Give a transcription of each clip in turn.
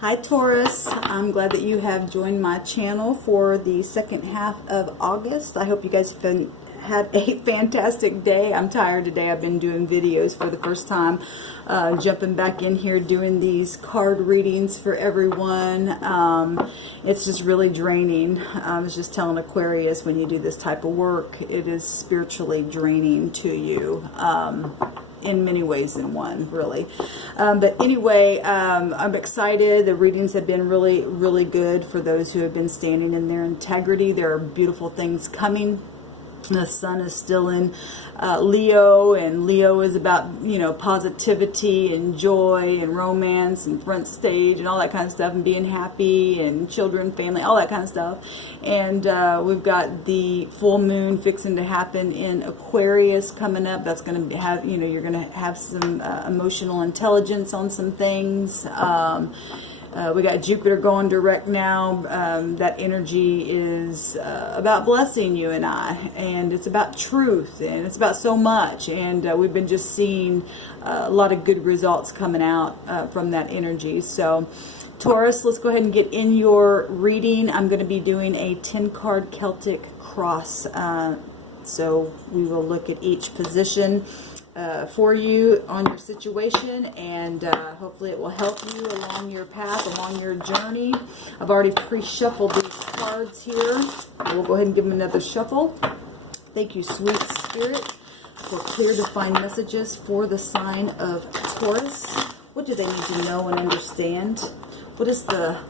Hi Taurus, I'm glad that you have joined my channel for the second half of August. I hope you guys have had a fantastic day. I'm tired today. I've been doing videos for the first time, jumping back in here doing these card readings for everyone. It's just really draining. I was just telling Aquarius, when you do this type of work, it is spiritually draining to you. In many ways than one, really. But anyway, I'm excited. The readings have been really, really good for those who have been standing in their integrity. There are beautiful things coming. The sun is still in Leo, and Leo is about, you know, positivity and joy and romance and front stage and all that kind of stuff, and being happy and children, family, all that kind of stuff. And we've got the full moon fixing to happen in Aquarius coming up. That's going to have, you know, you're going to have some emotional intelligence on some things. We got Jupiter going direct now. That energy is about blessing you and I, and it's about truth, and it's about so much, and we've been just seeing a lot of good results coming out from that energy. So Taurus, let's go ahead and get in your reading. I'm going to be doing a 10-card Celtic cross, so we will look at each position for you on your situation, and hopefully it will help you along your path, along your journey. I've already pre-shuffled these cards here. We'll go ahead and give them another shuffle. Thank you, sweet spirit, for clear, defined messages for the sign of Taurus. What do they need to know and understand? What is the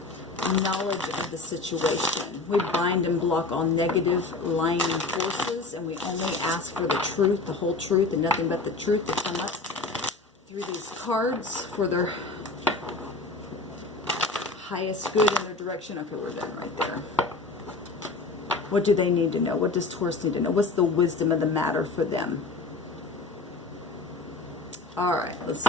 knowledge of the situation? We bind and block all negative, lying forces, and we only ask for the truth, the whole truth, and nothing but the truth to come up through these cards for their highest good in their direction. Okay, we're done right there. What do they need to know? What does Taurus need to know? What's the wisdom of the matter for them? All right, let's...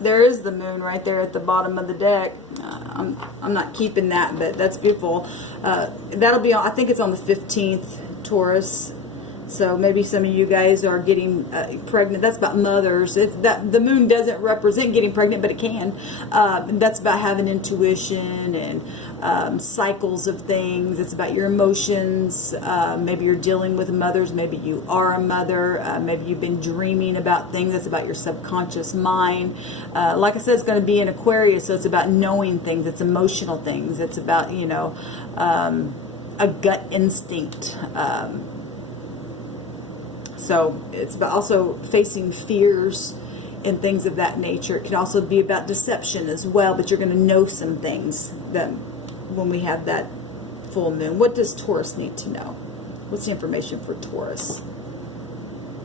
There is the moon right there at the bottom of the deck. I'm not keeping that, but that's beautiful. That'll be on, I think it's on the 15th, Taurus. So maybe some of you guys are getting pregnant. That's about mothers. If that, the moon doesn't represent getting pregnant, but it can. That's about having intuition and cycles of things. It's about your emotions. Maybe you're dealing with mothers. Maybe you are a mother. Maybe you've been dreaming about things. That's about your subconscious mind. Like I said, it's going to be in Aquarius, so it's about knowing things. It's emotional things. It's about, you know, a gut instinct. So it's about also facing fears and things of that nature. It can also be about deception as well, but you're going to know some things that when we have that full moon. What does Taurus need to know? What's the information for Taurus?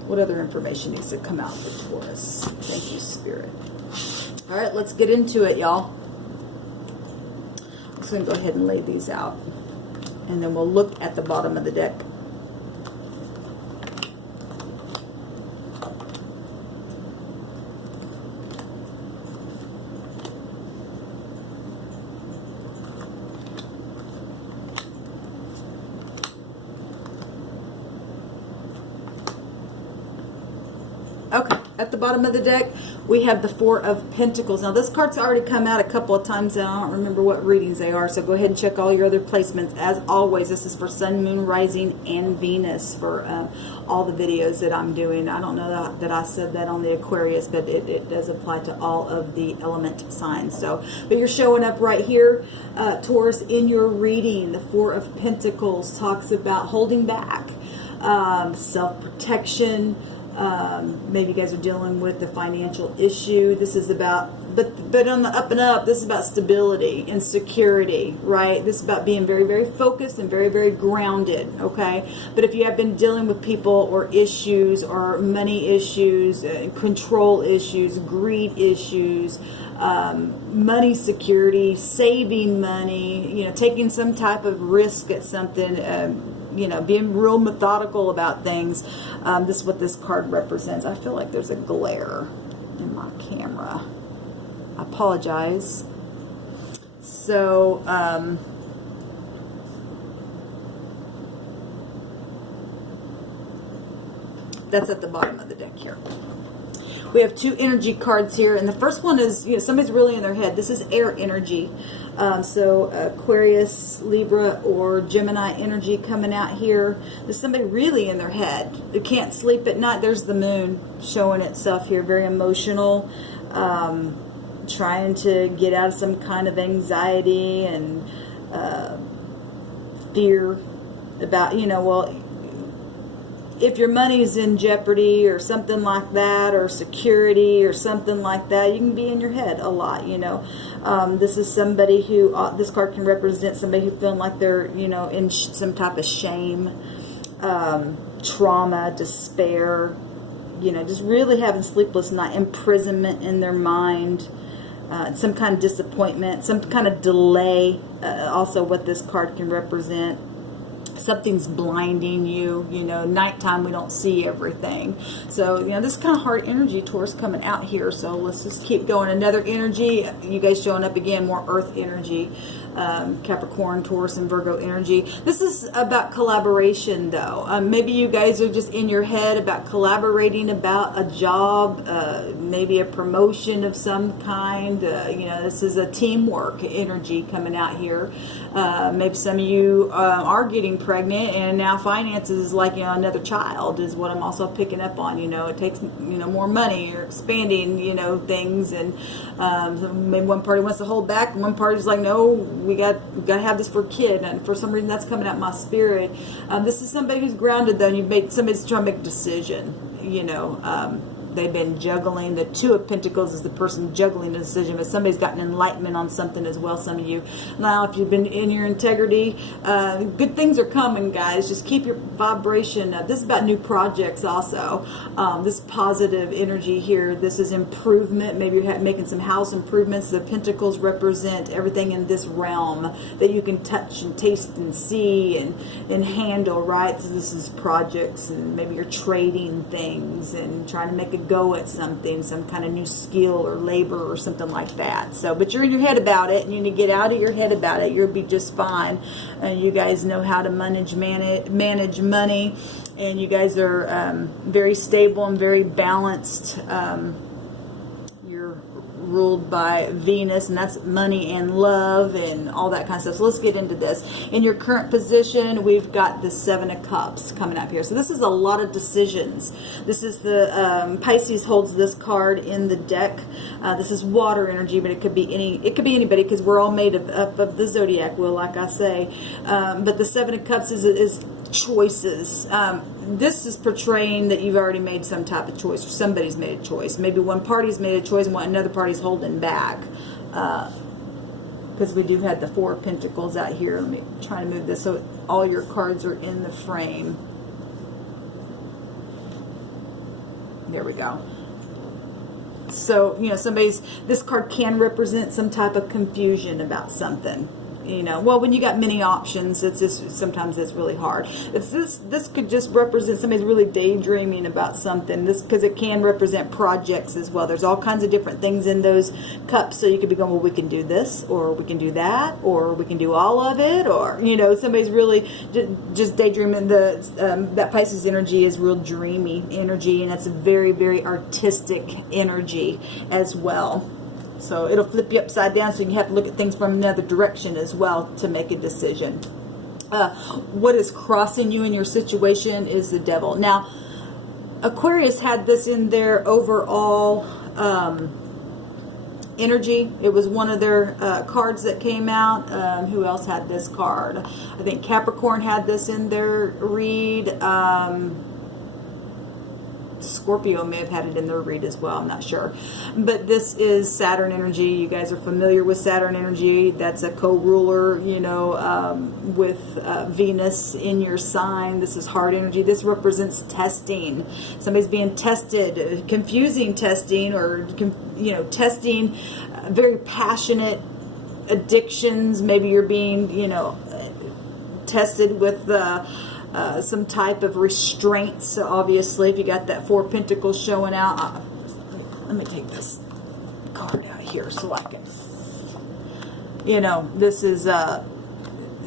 What other information needs to come out for Taurus? Thank you, Spirit. All right, let's get into it, y'all. I'm just going to go ahead and lay these out, and then we'll look at the bottom of the deck. Okay, at the bottom of the deck, we have the Four of Pentacles. Now, this card's already come out a couple of times, and I don't remember what readings they are, so go ahead and check all your other placements. As always, this is for Sun, Moon, Rising, and Venus for all the videos that I'm doing. I don't know that I said that on the Aquarius, but it does apply to all of the element signs. So, but you're showing up right here, Taurus, in your reading. The Four of Pentacles talks about holding back, self-protection. Maybe you guys are dealing with the financial issue. This is about, but on the up and up, this is about stability and security, right? This is about being very, very focused and very, very grounded, okay? But if you have been dealing with people or issues or money issues, control issues, greed issues, money security, saving money, you know, taking some type of risk at something, you know, being real methodical about things. This is what this card represents. I feel like there's a glare in my camera. I apologize. So, that's at the bottom of the deck here. We have two energy cards here, and the first one is, somebody's really in their head. This is air energy. So Aquarius, Libra, or Gemini energy coming out here. There's somebody really in their head. They can't sleep at night. There's the moon showing itself here. Very emotional. Trying to get out of some kind of anxiety and fear about, well, if your money is in jeopardy or something like that, or security or something like that, you can be in your head a lot, This is somebody who, this card can represent somebody who feeling like they're, in some type of shame, trauma, despair, just really having sleepless night, imprisonment in their mind, some kind of disappointment, some kind of delay, also what this card can represent. Something's blinding you, nighttime we don't see everything. So, this is kind of hard energy, Taurus, coming out here. So let's just keep going. Another energy, you guys showing up again, more earth energy. Capricorn, Taurus, and Virgo energy. This is about collaboration, though. Maybe you guys are just in your head about collaborating about a job, maybe a promotion of some kind. This is a teamwork energy coming out here. Maybe some of you are getting pregnant, and now finances is like, another child is what I'm also picking up on. It takes, more money. You're expanding, things, and maybe one party wants to hold back, and one party's like, no, we got to have this for a kid, and for some reason that's coming out my spirit. This is somebody who's grounded, though, and somebody's trying to make a decision. They've been juggling. The Two of Pentacles is the person juggling the decision, but somebody's gotten enlightenment on something as well, some of you. Now, if you've been in your integrity, good things are coming, guys. Just keep your vibration up. This is about new projects also. This positive energy here. This is improvement. Maybe you're making some house improvements. The Pentacles represent everything in this realm that you can touch and taste and see and handle, right? So this is projects, and maybe you're trading things and trying to make a go at something, some kind of new skill or labor or something like that. So, but you're in your head about it, and you need to get out of your head about it. You'll be just fine. You guys know how to manage money, and you guys are very stable and very balanced. You're ruled by Venus, and that's money and love and all that kind of stuff. So let's get into this. In your current position, we've got the Seven of Cups coming up here. So this is a lot of decisions. This is the Pisces holds this card in the deck. This is water energy, but it could be anybody, because we're all made up of the zodiac wheel, like I say. But the Seven of Cups is choices. This is portraying that you've already made some type of choice, or somebody's made a choice. Maybe one party's made a choice and another party's holding back. Because we do have the Four of Pentacles out here. Let me try to move this so all your cards are in the frame. There we go. So, this card can represent some type of confusion about something. Well, when you got many options, sometimes it's really hard. This could just represent somebody's really daydreaming about something. Because it can represent projects as well. There's all kinds of different things in those cups. So you could be going, well, we can do this, or we can do that, or we can do all of it, or somebody's really just daydreaming. That Pisces energy is real dreamy energy, and it's a very, very artistic energy as well. So it'll flip you upside down, so you have to look at things from another direction as well to make a decision. What is crossing you in your situation is the Devil. Now, Aquarius had this in their overall energy. It was one of their cards that came out. Who else had this card? I think Capricorn had this in their read. Scorpio may have had it in their read as well. I'm not sure. But this is Saturn energy. You guys are familiar with Saturn energy. That's a co-ruler, with Venus in your sign. This is hard energy. This represents testing. Somebody's being tested, confusing testing, or, testing very passionate addictions. Maybe you're being, tested with some type of restraints. So obviously, if you got that Four of Pentacles showing out, let me take this card out here so I can, this is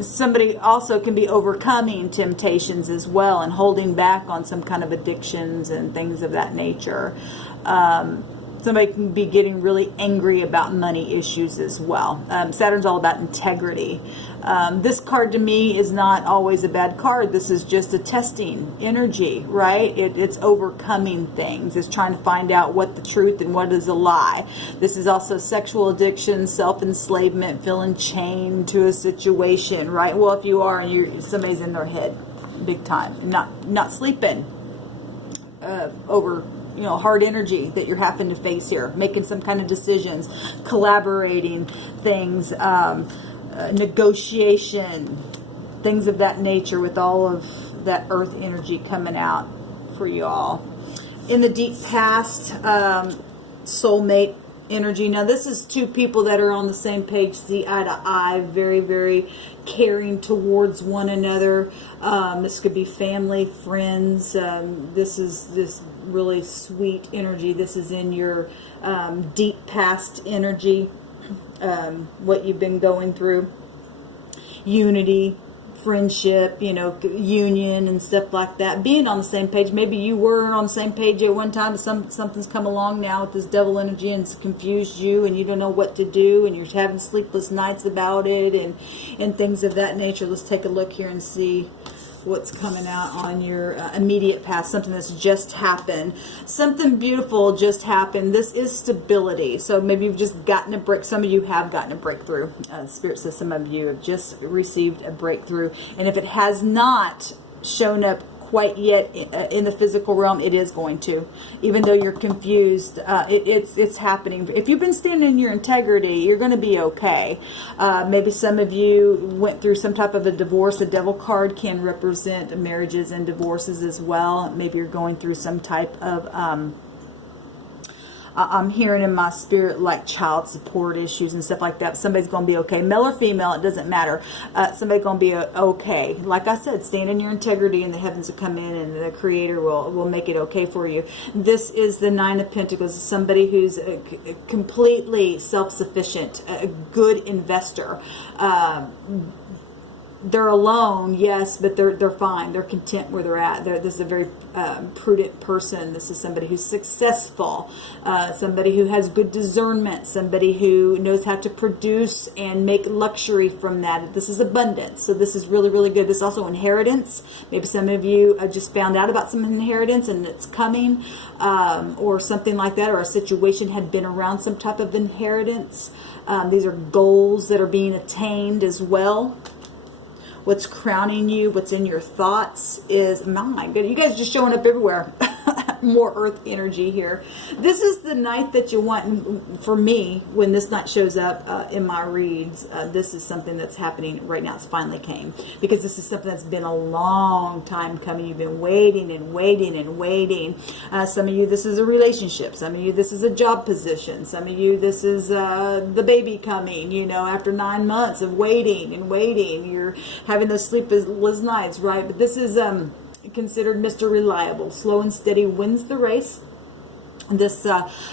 somebody also can be overcoming temptations as well, and holding back on some kind of addictions and things of that nature. Somebody can be getting really angry about money issues as well. Saturn's all about integrity. This card to me is not always a bad card. This is just a testing energy, right? It's overcoming things. It's trying to find out what the truth and what is a lie. This is also sexual addiction, self-enslavement, feeling chained to a situation, right? Well, if you are and somebody's in their head big time, not sleeping over hard energy that you're having to face here, making some kind of decisions, collaborating things, negotiation, things of that nature, with all of that earth energy coming out for you all. In the deep past, soulmate energy. Now this is two people that are on the same page, see eye to eye, very, very caring towards one another. This could be family, friends. This is this really sweet energy. This is in your deep past energy, what you've been going through. Unity, friendship, union and stuff like that. Being on the same page. Maybe you were on the same page at one time, but something's come along now with this devil energy and it's confused you and you don't know what to do and you're having sleepless nights about it and things of that nature. Let's take a look here and see what's coming out on your immediate past, something that's just happened. Something beautiful just happened. This is stability. So maybe you've just gotten a break. Some of you have gotten a breakthrough. Spirit says some of you have just received a breakthrough. And if it has not shown up quite yet in the physical realm, it is going to. Even though you're confused, it's happening. If you've been standing in your integrity, you're going to be okay. Maybe some of you went through some type of a divorce. The devil card can represent marriages and divorces as well. Maybe you're going through some type of I'm hearing in my spirit like child support issues and stuff like that. Somebody's going to be okay. Male or female, it doesn't matter. Somebody's going to be okay. Like I said, stand in your integrity and the heavens will come in and the Creator will make it okay for you. This is the Nine of Pentacles. Somebody who's completely self-sufficient, a good investor. They're alone, yes, but they're fine. They're content where they're at. This is a very prudent person. This is somebody who's successful, somebody who has good discernment, somebody who knows how to produce and make luxury from that. This is abundance. So this is really, really good. This is also inheritance. Maybe some of you just found out about some inheritance and it's coming, or something like that, or a situation had been around some type of inheritance. These are goals that are being attained as well. What's crowning you, what's in your thoughts is, my goodness, you guys just showing up everywhere. More earth energy here. This is the night that you want. And for me, when this night shows up in my reads, this is something that's happening right now. It's finally came. Because this is something that's been a long time coming. You've been waiting and waiting and waiting. Some of you, this is a relationship. Some of you, this is a job position. Some of you, this is the baby coming, after 9 months of waiting and waiting. You're having those sleepless nights, right? But this is considered Mr. Reliable. Slow and steady wins the race. This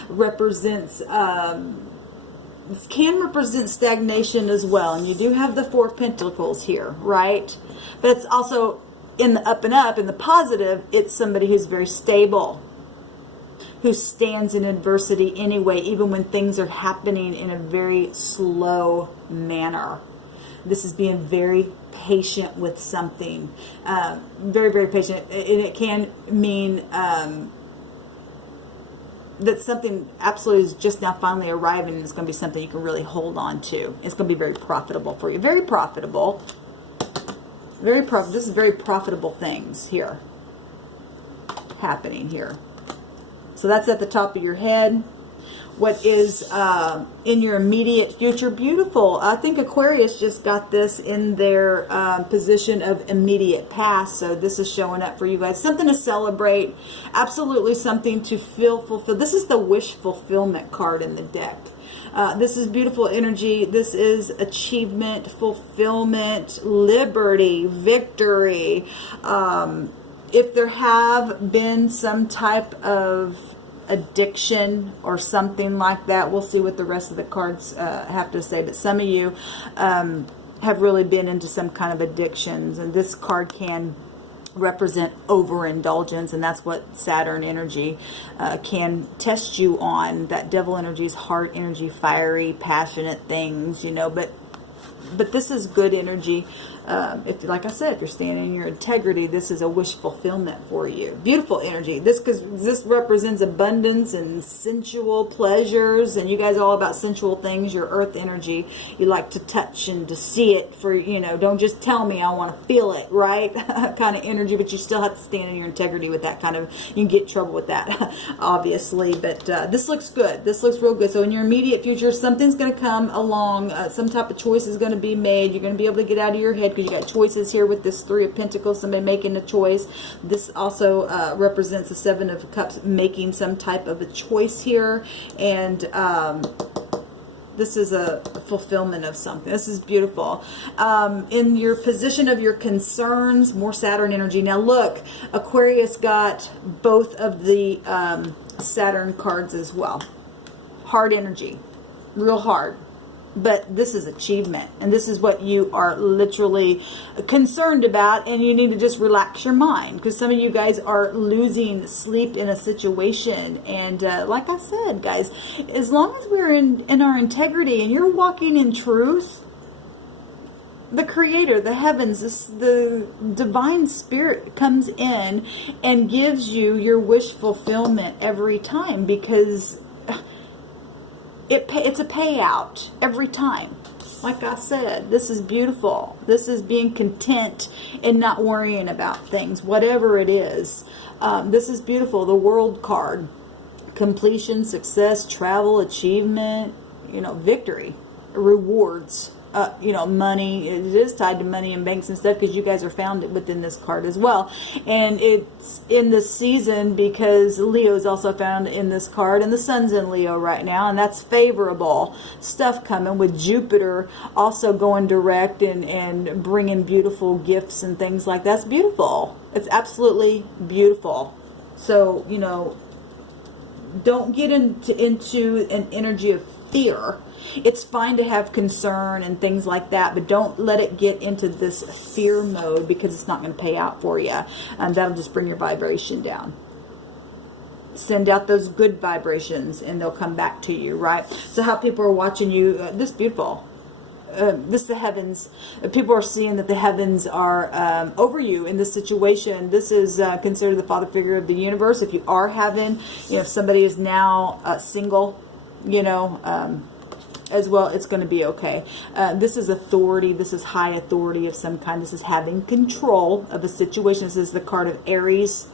represents, this can represent stagnation as well. And you do have the Four of Pentacles here, right? But it's also in the up and up, in the positive, it's somebody who's very stable, who stands in adversity anyway, even when things are happening in a very slow manner. This is being very patient with something. Very, very patient. And it can mean that something absolutely is just now finally arriving and it's going to be something you can really hold on to. It's going to be very profitable for you. Very profitable. Very profitable. This is very profitable things here happening here. So that's at the top of your head. What is in your immediate future? Beautiful. I think Aquarius just got this in their position of immediate past. So this is showing up for you guys. Something to celebrate. Absolutely something to feel fulfilled. This is the wish fulfillment card in the deck. This is beautiful energy. This is achievement, fulfillment, liberty, victory. If there have been some type of addiction or something like that, we'll see what the rest of the cards have to say. But some of you have really been into some kind of addictions, and this card can represent overindulgence, and that's what Saturn energy can test you on. That devil energy is heart energy, fiery, passionate things, you know, but this is good energy. If, like I said, if you're standing in your integrity, this is a wish fulfillment for you. Beautiful energy. Because this represents abundance and sensual pleasures, and you guys are all about sensual things. Your earth energy, you like to touch and to see it for, you know, don't just tell me, I want to feel it, right? Kind of energy, but you still have to stand in your integrity with that kind of, you can get in trouble with that, obviously, but this looks good. This looks real good. So in your immediate future, something's going to come along, some type of choice is going to be made. You're going to be able to get out of your head, because you got choices here with this Three of Pentacles, somebody making a choice. This also represents the Seven of Cups, making some type of a choice here, and this is a fulfillment of something. This is beautiful. In your position of your concerns, more Saturn energy. Now look, Aquarius got both of the Saturn cards as well. Hard energy, real hard. But this is achievement, and this is what you are literally concerned about, and you need to just relax your mind, because some of you guys are losing sleep in a situation. And like I said, guys, as long as we're in our integrity and you're walking in truth, the Creator, the heavens, the divine spirit comes in and gives you your wish fulfillment every time, because it's a payout every time. Like I said, this is beautiful. This is being content and not worrying about things, whatever it is. This is beautiful. The World card. Completion, success, travel, achievement, you know, victory, rewards. You know, money. It is tied to money and banks and stuff, because you guys are found within this card as well. And it's in this season because Leo is also found in this card, and the sun's in Leo right now, and that's favorable stuff coming, with Jupiter also going direct and bringing beautiful gifts and things like that. That's beautiful. It's absolutely beautiful. So, you know, don't get into an energy of fear. It's fine to have concern and things like that, but don't let it get into this fear mode, because it's not going to pay out for you, and that'll just bring your vibration down. Send out those good vibrations, and they'll come back to you, right? So how people are watching you, this is beautiful. This is the heavens. People are seeing that the heavens are over you in this situation. This is considered the father figure of the universe. If you are having, you know, if somebody is now single, you know, as well, it's going to be okay. This is authority. This is high authority of some kind. This is having control of a situation. This is the card of Aries.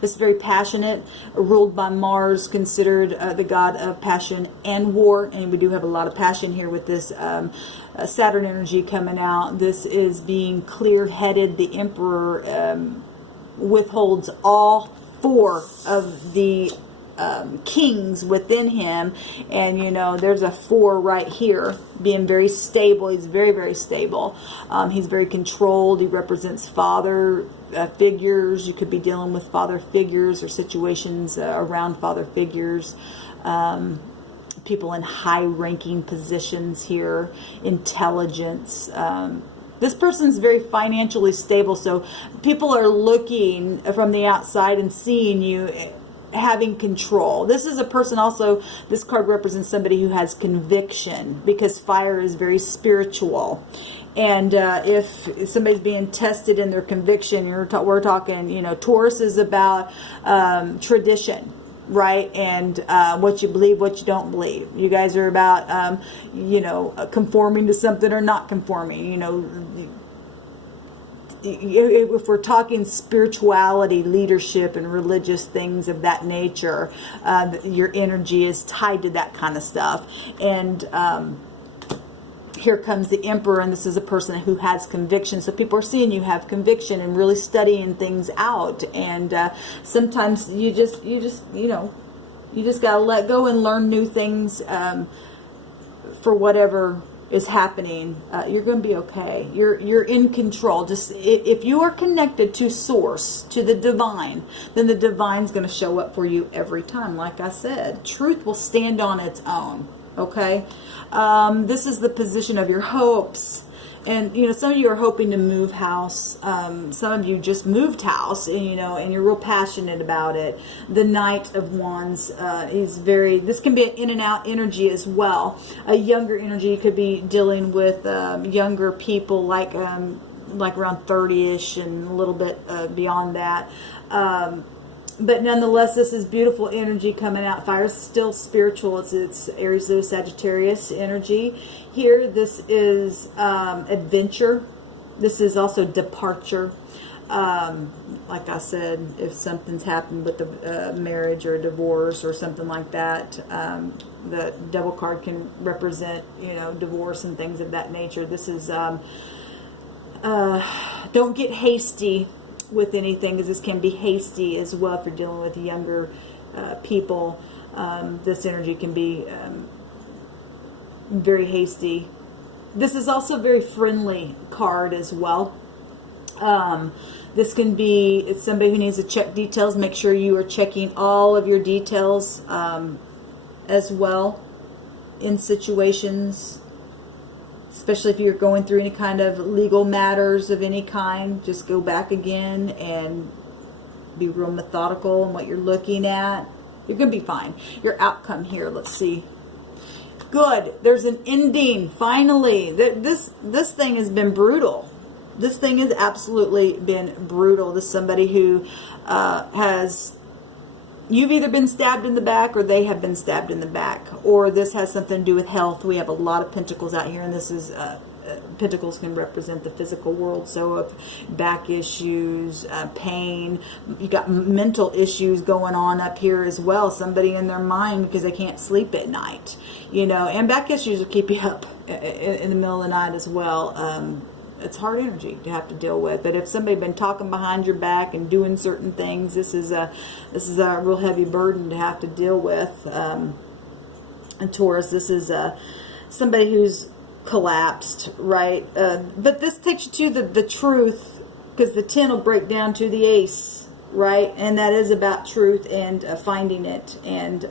This is very passionate, ruled by Mars, considered the god of passion and war. And we do have a lot of passion here with this Saturn energy coming out. This is being clear-headed. The Emperor withholds all four of the kings within him, and you know, there's a 4 right here, being very stable. He's very, very stable. He's very controlled. He represents father figures. You could be dealing with father figures or situations around father figures. People in high-ranking positions here. Intelligence. This person's very financially stable, so people are looking from the outside and seeing you having control. This is a person also, this card represents somebody who has conviction, because fire is very spiritual. And if somebody's being tested in their conviction, we're talking, you know, Taurus is about tradition, right? And what you believe, what you don't believe. You guys are about, you know, conforming to something or not conforming, you know. If we're talking spirituality, leadership, and religious things of that nature, your energy is tied to that kind of stuff. And here comes the Emperor, and this is a person who has conviction. So people are seeing you have conviction and really studying things out. And sometimes you just you know, you just got to let go and learn new things for whatever is happening. You're going to be okay. You're in control. Just if you are connected to source, to the divine, then the divine's going to show up for you every time. Like I said, truth will stand on its own. Okay. This is the position of your hopes. And, you know, some of you are hoping to move house. Some of you just moved house, and, you know, and you're real passionate about it. The Knight of Wands is this can be an in and out energy as well. A younger energy could be dealing with younger people, like around 30-ish and a little bit beyond that. But nonetheless, this is beautiful energy coming out. Fire is still spiritual. It's Aries, Leo, Sagittarius energy. Here, this is adventure. This is also departure. Like I said, if something's happened with a marriage or a divorce or something like that, the Devil card can represent, you know, divorce and things of that nature. This is don't get hasty with anything, because this can be hasty as well if you're dealing with younger people. This energy can be very hasty. This is also a very friendly card as well. This can be, it's somebody who needs to check details. Make sure you are checking all of your details as well in situations. Especially if you're going through any kind of legal matters of any kind, just go back again and be real methodical in what you're looking at. You're going to be fine. Your outcome here, let's see. Good. There's an ending, finally. This thing has been brutal. This thing has absolutely been brutal. This is somebody who you've either been stabbed in the back or they have been stabbed in the back, or this has something to do with health. We have a lot of pentacles out here, and this is pentacles can represent the physical world. So if back issues, pain, you got mental issues going on up here as well. Somebody in their mind because they can't sleep at night, you know, and back issues will keep you up in the middle of the night as well. It's hard energy to have to deal with. But if somebody's been talking behind your back and doing certain things, this is a real heavy burden to have to deal with. And Taurus, this is somebody who's collapsed, right? But this takes you to the truth, because the 10 will break down to the ace, right? And that is about truth and finding it, and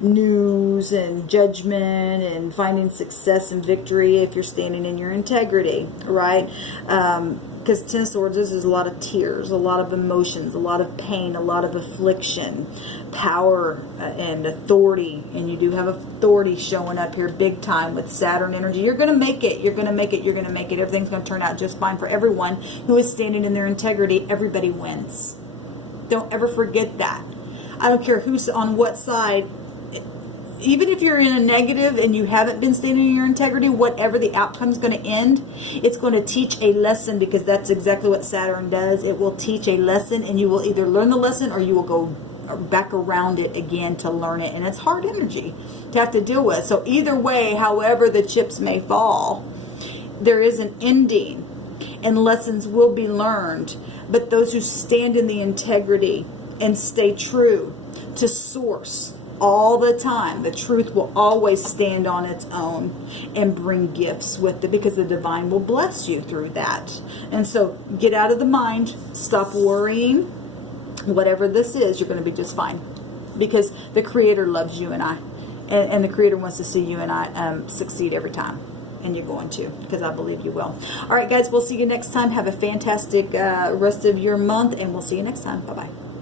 news and judgment and finding success and victory if you're standing in your integrity, right? Because 10 Swords, this is a lot of tears, a lot of emotions, a lot of pain, a lot of affliction, power and authority. And you do have authority showing up here big time with Saturn energy. You're going to make it. You're going to make it. You're going to make it. Everything's going to turn out just fine for everyone who is standing in their integrity. Everybody wins. Don't ever forget that. I don't care who's on what side. Even if you're in a negative and you haven't been standing in your integrity, whatever the outcome is going to end, it's going to teach a lesson, because that's exactly what Saturn does. It will teach a lesson, and you will either learn the lesson or you will go back around it again to learn it. And it's hard energy to have to deal with. So either way, however the chips may fall, there is an ending and lessons will be learned. But those who stand in the integrity and stay true to source all the time, the truth will always stand on its own and bring gifts with it, because the divine will bless you through that. And so get out of the mind, stop worrying. Whatever this is, you're going to be just fine, because the Creator loves you and I, and the Creator wants to see you and I succeed every time. And you're going to, because I believe you will. All right, guys, we'll see you next time. Have a fantastic rest of your month, and we'll see you next time. Bye-bye.